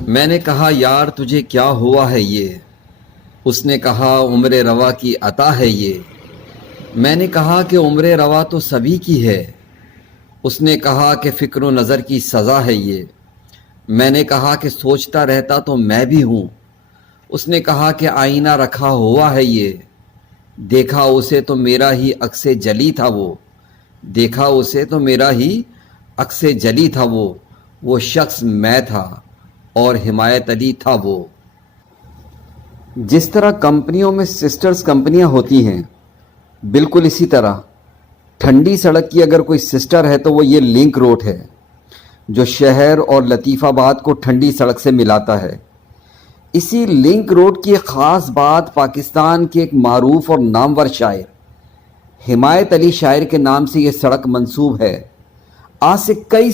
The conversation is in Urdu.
میں نے کہا یار تجھے کیا ہوا ہے یہ؟ اس نے کہا عمر روا کی عطا ہے یہ۔ میں نے کہا کہ عمر روا تو سبھی کی ہے۔ اس نے کہا کہ فکر و نظر کی سزا ہے یہ۔ میں نے کہا کہ سوچتا رہتا تو میں بھی ہوں۔ اس نے کہا کہ آئینہ رکھا ہوا ہے یہ۔ دیکھا اسے تو میرا ہی عکس جلی تھا وہ۔ دیکھا اسے تو میرا ہی عکس جلی تھا وہ شخص میں تھا اور حمایت علی تھا وہ۔ جس طرح کمپنیوں میں سسٹرز کمپنیاں ہوتی ہیں، بالکل اسی طرح ٹھنڈی سڑک کی اگر کوئی سسٹر ہے تو وہ یہ لنک روڈ ہے، جو شہر اور لطیف آباد کو ٹھنڈی سڑک سے ملاتا ہے۔ اسی لنک روڈ کی ایک خاص بات پاکستان کے ایک معروف اور نامور شاعر حمایت علی شاعر کے نام سے یہ سڑک منسوب ہے۔ آج سے کئی